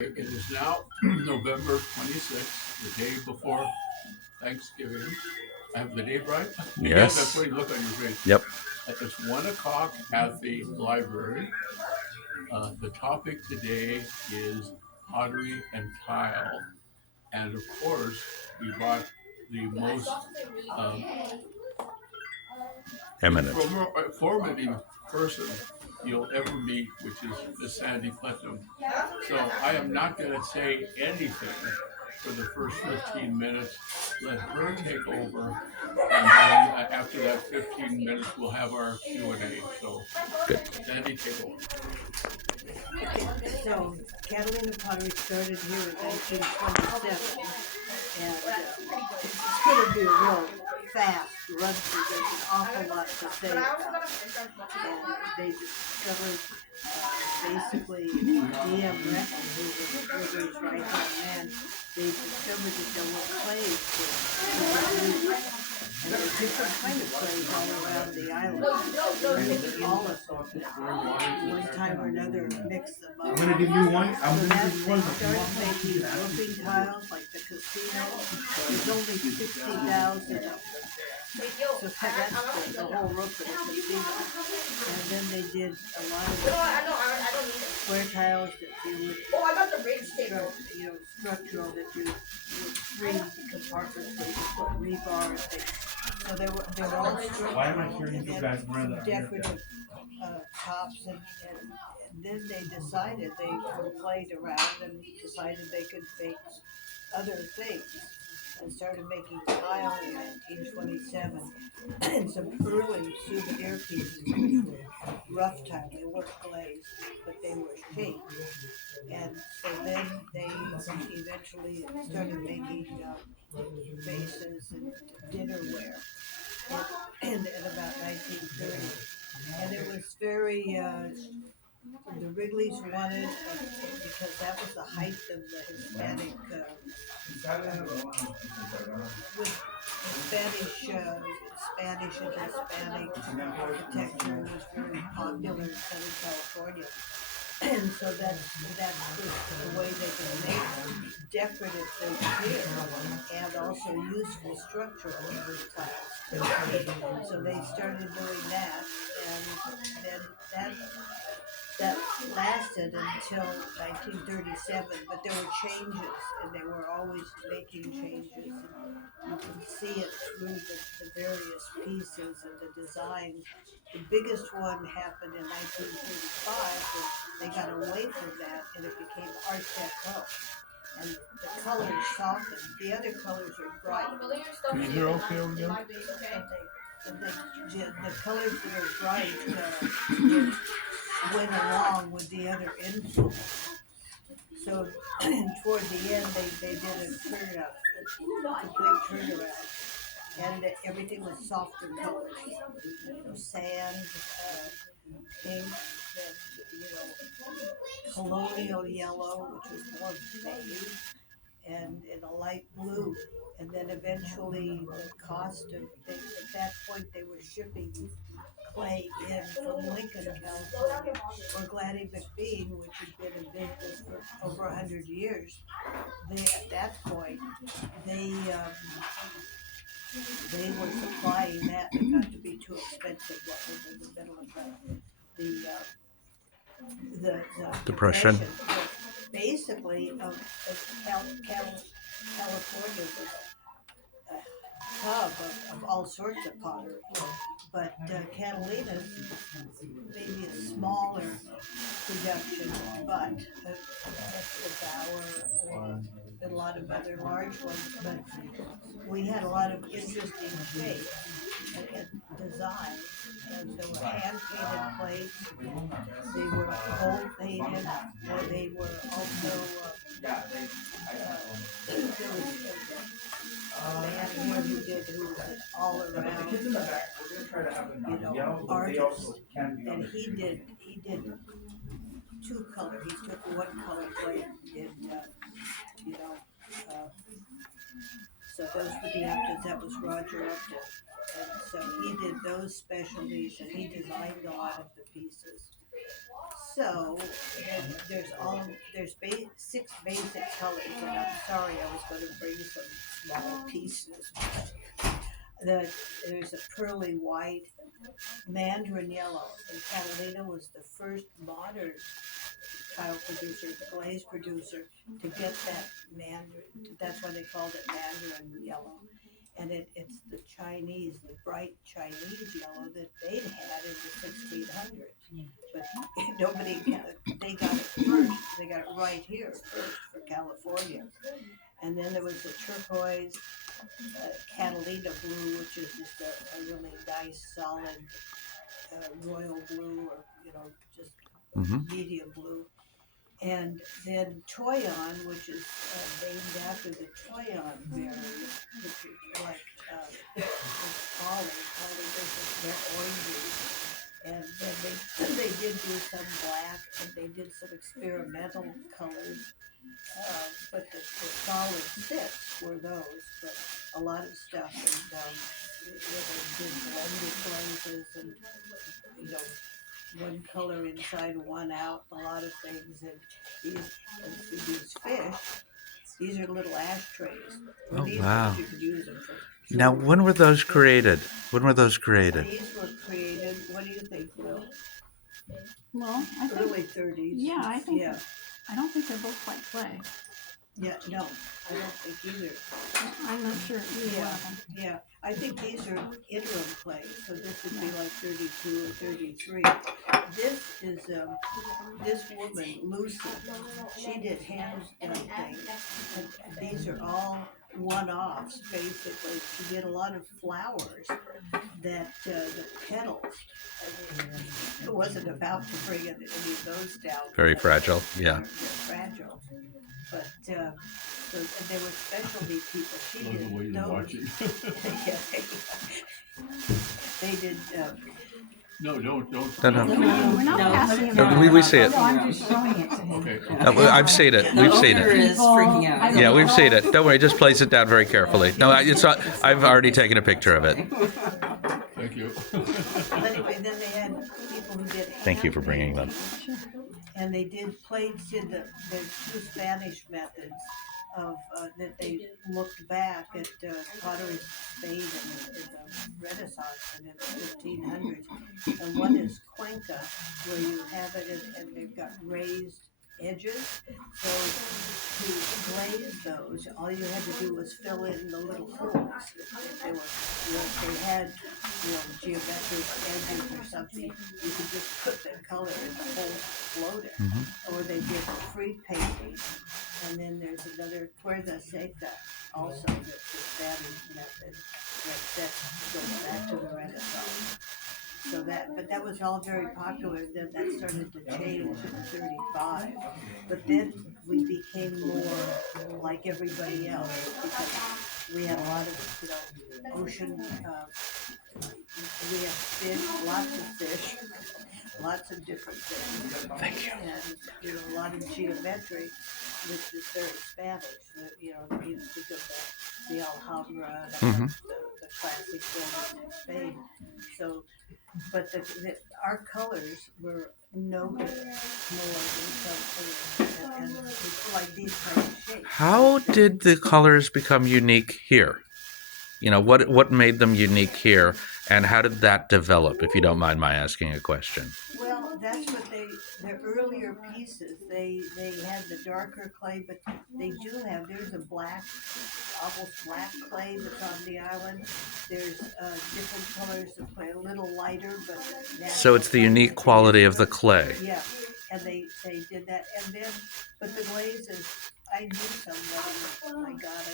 It is now November 26th, the day before Thanksgiving. I have the date right? Yes. That's what you look on your face. Yep. It's 1 o'clock at the library. The topic today is pottery and tile. And of course, we brought the most um, Eminent. informative person you'll ever meet, which is Miss Sandy Putnam. So I am not going to say anything for the first 15 minutes. Let her take over, and then after that 15 minutes, we'll have our Q&A. So, Good. Sandy, take over. Okay, so Catalina pottery started here in 1927, and it's going to be a real fast run through. There's an awful lot to say about it. And they discovered basically D.M. Retton, who was Rivers' right-hand man, they discovered that there were clays that were used. And there are different kind of clays all around the island. And all of them, one time or another, mix them up. I'm gonna give you one. I'm So gonna that's give when you they one. started making roofing tiles like the casino. There's only 60,000 of them. So that's the whole roof of the casino. And then they did a lot of square tiles that you would structural that you three compartments that you put rebar and things. So they were all structural. Why am I hearing you guys run that? Decorative tops and then they decided they played around and decided they could make other things and started making tile in 1927 and some early souvenir pieces which were rough tile. They weren't glazed, but they were shaped. And so then they eventually started making vases and dinnerware in about 1930. And it was very, the Wrigleys wanted, because that was the height of the Hispanic, with Spanish and Hispanic architecture was very popular in Southern California. And so that was the way they could make decorative things here and also useful structural tiles. So they started doing that, and then that lasted until 1937, but there were changes, and they were always making changes. And you can see it through the various pieces and the designs. The biggest one happened in 1935 when they got away from that and it became Art Deco. And the colors softened. The other colors are bright. Can you hear okay over there? The colors that are bright went along with the other influence. So toward the end, they did a turnaround, a complete turnaround. And everything was softer colors, sand, pink, and, colonial yellow, which was more beige, and a light blue. And then eventually the cost of things, at that point they were shipping clay in from Lincoln, California, or Gladdy McBean, which had been in business for over 100 years. At that point, they were supplying that. It got to be too expensive. What was in the middle of the Depression. Basically, California was a hub of all sorts of pottery, but Catalina's maybe a smaller production, but Bauer and a lot of other large ones. But we had a lot of interesting shapes and designs. And there were hand-painted plates, they were gold-painted, or they were also, there was a man here who was an all-around, artist, and he did two color, he took one color plate and so those were the Uptons, that was Roger Upton. And so he did those specialties and he designed a lot of the pieces. So there's 6 basic colors, and I'm sorry I was going to bring some small pieces. There's a pearly white, mandarin yellow, and Catalina was the first modern tile producer, glaze producer, to get that mandarin. That's why they called it mandarin yellow. And it's the bright Chinese yellow that they'd had in the 1600s. But they got it first. They got it right here first for California. And then there was the turquoise, Catalina blue, which is just a really nice, solid royal blue, or just medium blue. And then Toyon, which is named after the Toyon berry, which is like holly, they're oranges. And then they did do some black, and they did some experimental colors. But the solid six were those, but a lot of stuff, and they did blended glazes, and one color inside, one out, a lot of things. And these fish, these are little ashtrays. Oh, These wow. fish, you could use them for. Now, when were those created? When were those created? These were created, what do you think, Will? Well, I think, Early 30s. yeah, I think, Yeah, I don't think they're both quite clay. no, I don't think either. I'm not sure either one of them. Yeah, I think these are interim clay, so this would be like 32 or 33. This is, this woman, Lucy, she did hand done things, and these are all one-offs, basically. She did a lot of flowers that, the petals, I mean, it wasn't about to bring any of those down. Very fragile, yeah. They're fragile, but, so, and they were specialty people. She Love the way did you're those. watching. They did, No, don't. No. We're not passing them No, out. we see it. No, I'm just showing it to him. Okay. I've seen it. We've seen Peter it. is freaking out. Yeah, we've seen it. Don't worry, just place it down very carefully. No, it's not, I've already taken a picture of it. Thank you. but anyway, then they had people who did. Thank you for bringing them. And they did plates in there's 2 Spanish methods of, that they looked back at, pottery Spain in the Renaissance and in the 1500s. And one is cuenca, where you have it and they've got raised edges. So to glaze those, all you had to do was fill in the little holes. If they had, geometric edges or something, you could just put the color and the holes floated. Or they did free painting. And then there's another Cuerda Seca, also that's the Spanish method that goes back to the Renaissance. So but that was all very popular. Then that started to change in 35. But then we became more like everybody else because we had a lot of, ocean, we have fish, lots of fish, lots of different things. Thank you. And, a lot of geometry, which is very Spanish. You think of the Alhambra, the classic buildings in Spain. So, but our colors were noted more than some and people like these kind of shapes. How did the colors become unique here? What made them unique here, and how did that develop, if you don't mind my asking a question? Well, that's what their earlier pieces, they had the darker clay, but they do there's a black, almost black clay that's on the island. There's different colors of clay, a little lighter, but So it's the unique quality of the clay. Yeah, and they did that, and then, but the glazes, I knew somebody, oh my God,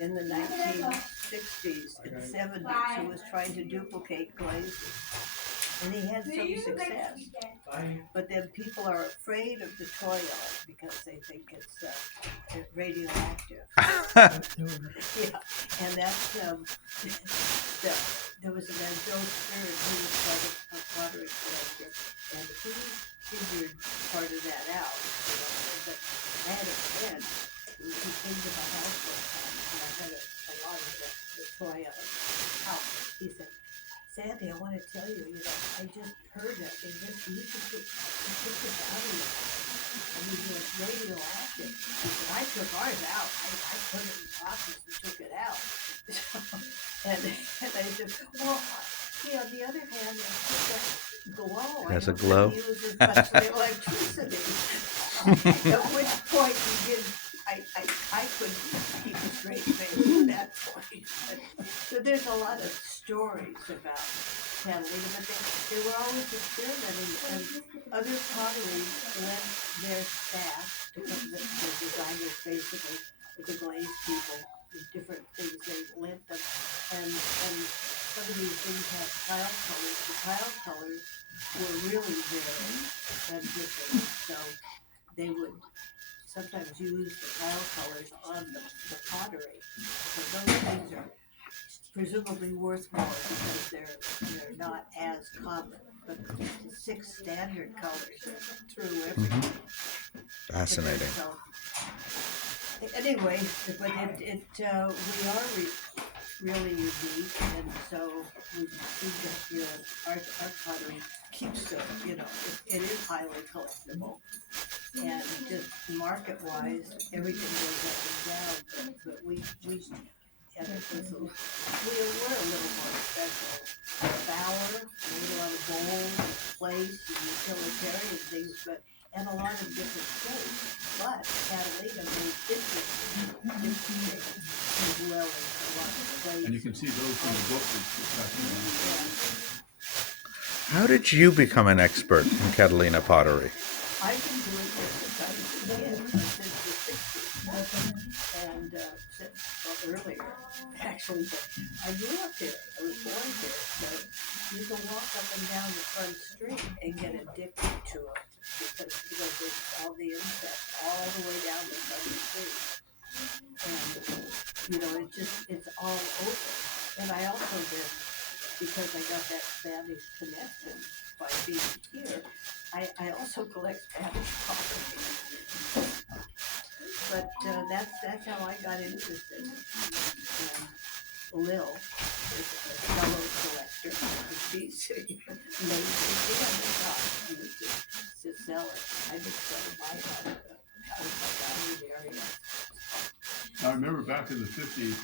in the 1960s and 70s who was trying to duplicate glazes. And he had some success. But then people are afraid of the Toyon because they think it's radioactive. Yeah, and that's, there was a man, Joe Stern, who was quite a pottery collector, and he figured part of that out. But I had a friend who came to my house one time, and I had a lot of the Toyon house. He said, Sandy, I want to tell you, I just heard that in this you took the battery out. I mean, it's radioactive. He said, I took ours out. I put it in boxes and took it out. and I said, well, see, on the other hand, it's just a glow. It has I a don't glow? think it uses much electricity. At which point we did, I couldn't keep a straight face at that point. So there's a lot of stories about Catalina, but they were always experimenting, and other pottery lent their staff to the designers, basically, the glaze people, the different things they lent them, and some of these things have tile colors. The tile colors were really varied and different, so they would sometimes use the tile colors on the pottery. So those things are presumably worth more because they're not as common. But the 6 standard colors are through everything. Fascinating. So anyway, but we are really unique, and so we seem to, our pottery keeps the, it is highly collectible. And just market-wise, everything goes up and down, but we're a little more special. Bower made a lot of gold, place, and utilitarian things, and a lot of different shapes. But Catalina made different things as well as a lot of plates. And you can see those in the book that's Yeah. How did you become an expert in Catalina pottery? I've been doing this since I was a kid, since the 60s, and earlier, actually, but I grew up here. I was born here, so you can walk up and down the front street and get addicted to it because there's all the insects all the way down the front street, and it's all open. And I also did, because I got that Spanish connection by being here, I also collect Spanish pottery. But that's how I got interested. Liddell is a fellow collector. She's made it and she used to sell it. I just started buying out of my area. I remember back in the 50s,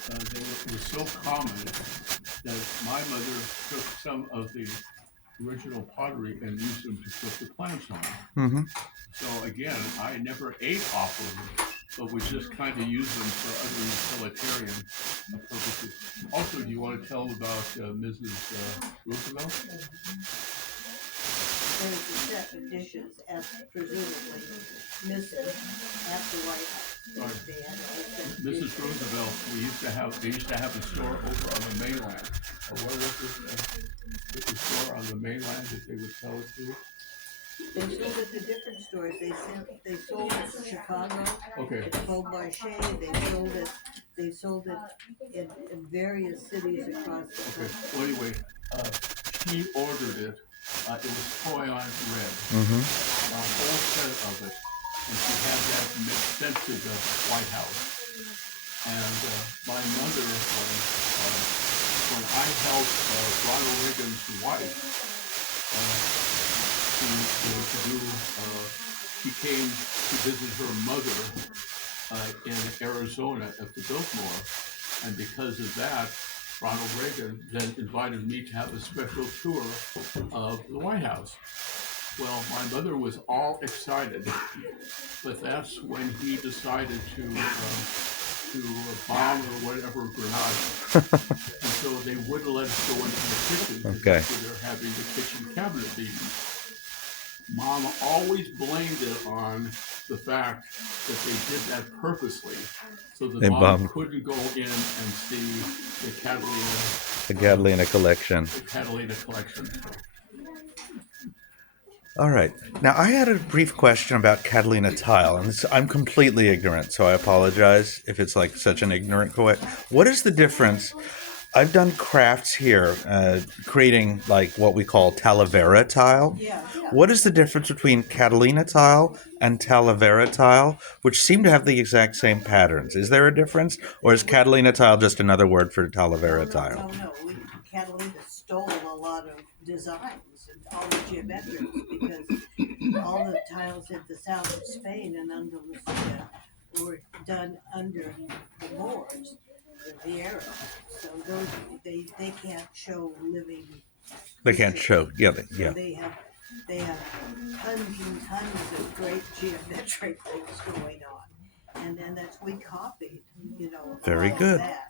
it was so common that my mother took some of the original pottery and used them to cook the clams on. Mm-hmm. So again, I never ate off of them, but we just kind of used them for other utilitarian purposes. Also, do you want to tell about Mrs. Roosevelt? There's a set of dishes, as presumably missing at the White House. Right. They had a set of Mrs. dishes. Roosevelt, they used to have a store over on the mainland. Or what was it? The store on the mainland that they would sell it to? They sold it to different stores. They sold it in Chicago, Okay. at Beaumarchais. They sold it in various cities across the Okay. country. Well, anyway, she ordered it. It was toy on red. Mm-hmm. A whole set of it. And she had that sent to the White House. And my mother, when I helped Ronald Reagan's wife, she came to visit her mother in Arizona at the Biltmore, and because of that, Ronald Reagan then invited me to have a special tour of the White House. Well, my mother was all excited, but that's when he decided to bomb or whatever grenade, and so they wouldn't let us go into the kitchen Okay. because they're having the kitchen cabinet beaten. Mom always blamed it on the fact that they did that purposely, so the They mom bombed. couldn't go in and see the The Catalina collection. collection. All right. Now, I had a brief question about Catalina tile, and I'm completely ignorant, so I apologize if it's like such an ignorant question. What is the difference? I've done crafts here, creating like what we call Talavera tile. Yeah. What is the difference between Catalina tile and Talavera tile, which seem to have the exact same patterns? Is there a difference, or is Catalina tile just another word for Talavera tile? No. Catalina stole a lot of designs, all the geometrics, because all the tiles in the south of Spain and Andalusia were done under the Moors, the Arabs. So those they can't show living. They can't show. Yeah, So yeah. they have tons and tons of great geometric things going on, and then that's we copied, Very all of good. that.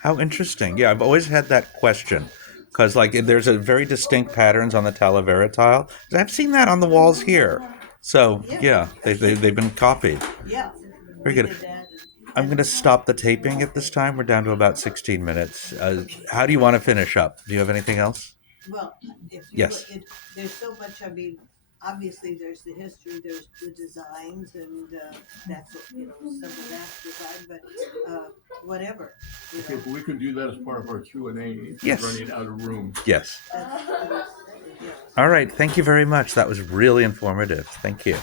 How interesting. Yeah, I've always had that question. Because, like, there's a very distinct patterns on the Talavera tile. I've seen that on the walls here. So, yeah, they've been copied. Yeah. Very we good. did that, I'm going to stop the taping at this time. We're down to about 16 minutes. How do you want to finish up? Do you have anything else? Well, if you Yes. look, there's so much. I mean, obviously there's the history, there's the designs, and that's some of that's design, but whatever. Okay, but we can do that as part of our Q&A. If Yes. we're running out of room. Yes. That's, All right. Thank you very much. That was really informative. Thank you.